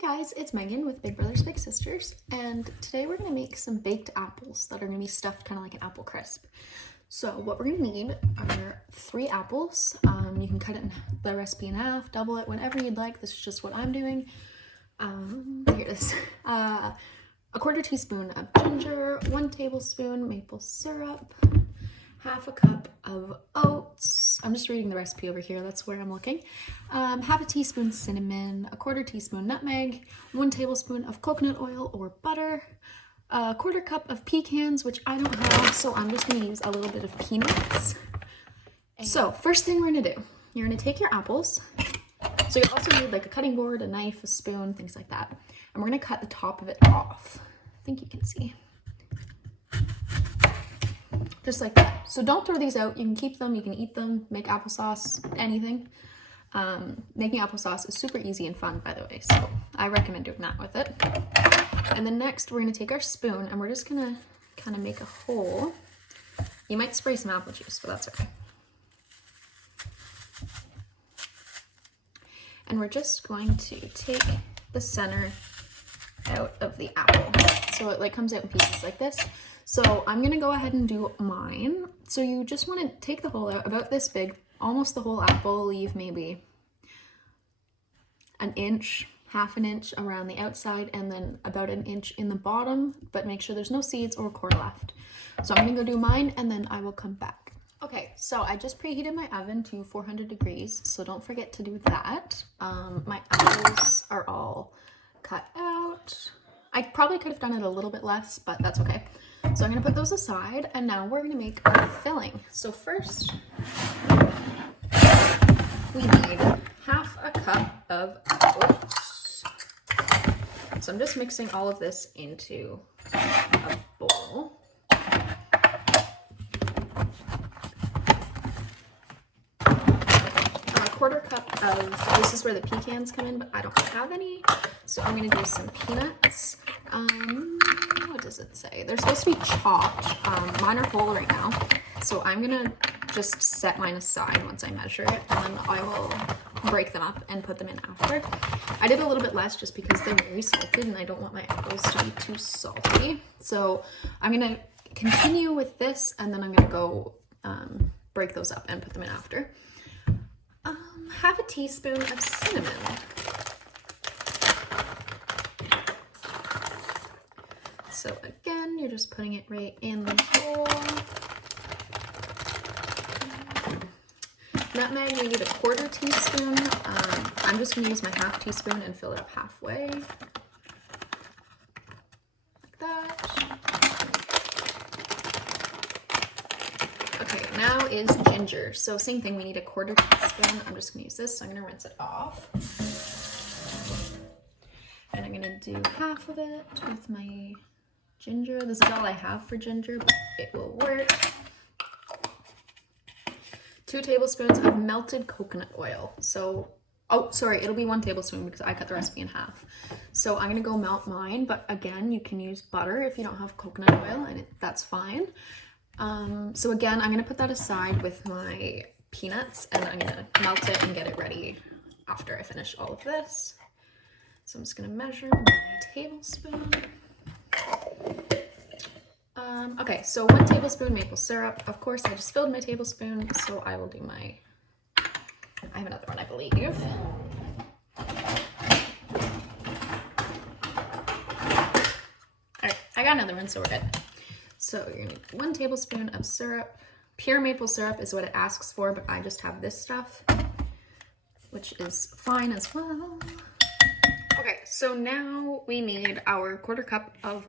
Hi guys, it's Megan with Big Brothers Big Sisters, and today we're going to make some baked apples that are going to be stuffed kind of like an apple crisp. So what we're going to need are 3 apples. You can cut the recipe in half, double it, whatever you'd like. This is just what I'm doing. Here it is. A 1/4 teaspoon of ginger, 1 tablespoon maple syrup, 1/2 cup of oats. I'm just reading the recipe over here, that's where I'm looking. 1/2 teaspoon cinnamon, a 1/4 teaspoon nutmeg, 1 tablespoon of coconut oil or butter, a 1/4 cup of pecans, which I don't have, so I'm just going to use a little bit of peanuts. So first thing we're going to do, you're going to take your apples. So you also need like a cutting board, a knife, a spoon, things like that. And we're going to cut the top of it off. I think you can see. Just like that. So don't throw these out. You can keep them, you can eat them, make applesauce, anything. Making applesauce is super easy and fun, by the way, so I recommend doing that with it. And then next we're going to take our spoon and we're just going to kind of make a hole. You might spray some apple juice, but that's okay. And we're just going to take the center out of the apple. So it like comes out in pieces like this. So I'm gonna go ahead and do mine. So you just want to take the hole out about this big, almost the whole apple, leave maybe an inch, 1/2 inch around the outside, and then about an inch in the bottom, but make sure there's no seeds or core left. So I'm gonna go do mine and then I will come back. Okay, so I just preheated my oven to 400 degrees, so don't forget to do that. My apples are all cut out. I probably could have done it a little bit less, but that's okay. So I'm gonna put those aside, and now we're gonna make our filling. So first, we need 1/2 cup of oats. So I'm just mixing all of this into a bowl. A 1/4 cup of, this is where the pecans come in, but I don't have any. So I'm gonna do some peanuts. What does it say? They're supposed to be chopped. Mine are whole right now. So I'm gonna just set mine aside once I measure it, and then I will break them up and put them in after. I did a little bit less just because they're very salted and I don't want my apples to be too salty. So I'm gonna continue with this and then I'm gonna go break those up and put them in after. 1/2 teaspoon of cinnamon. So again, you're just putting it right in the bowl. Nutmeg, we need a 1/4 teaspoon. I'm just gonna use my 1/2 teaspoon and fill it up halfway. Like that. Okay, now is ginger. So same thing, we need a 1/4 teaspoon. I'm just gonna use this, so I'm gonna rinse it off. And I'm gonna do 1/2 of it with my ginger. This is all I have for ginger, but it will work. 2 tablespoons of melted coconut oil. So, oh, sorry, it'll be 1 tablespoon because I cut the recipe in half. So I'm gonna go melt mine, but again, you can use butter if you don't have coconut oil, and that's fine. So again, I'm gonna put that aside with my peanuts, and I'm gonna melt it and get it ready after I finish all of this. So I'm just gonna measure my tablespoon. Okay, so 1 tablespoon maple syrup. Of course, I just filled my tablespoon, so I will do my, I have another one, I believe. All right, I got another one, so we're good. So you're gonna need 1 tablespoon of syrup. Pure maple syrup is what it asks for, but I just have this stuff, which is fine as well. Okay, so now we need our 1/4 cup of